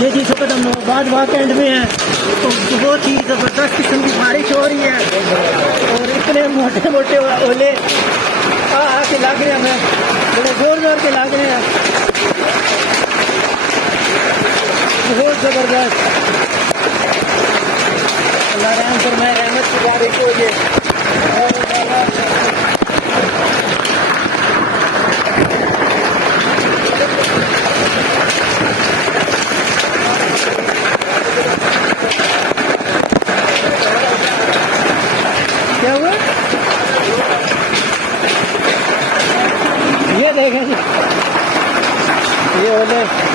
ये जी वक्त हम नवाबाद कैंट में हैं, तो बहुत ही ज़बरदस्त किस्म की बारिश हो रही है और इतने मोटे मोटे ओले आके लग रहे हैं, हमें बड़े जोर जोर के लग रहे हैं, बहुत ज़बरदस्त। अल्लाह रहम फरमाए, रहमत की बारिश हो ये। क्या हुआ? ये देखें जी, ये ओले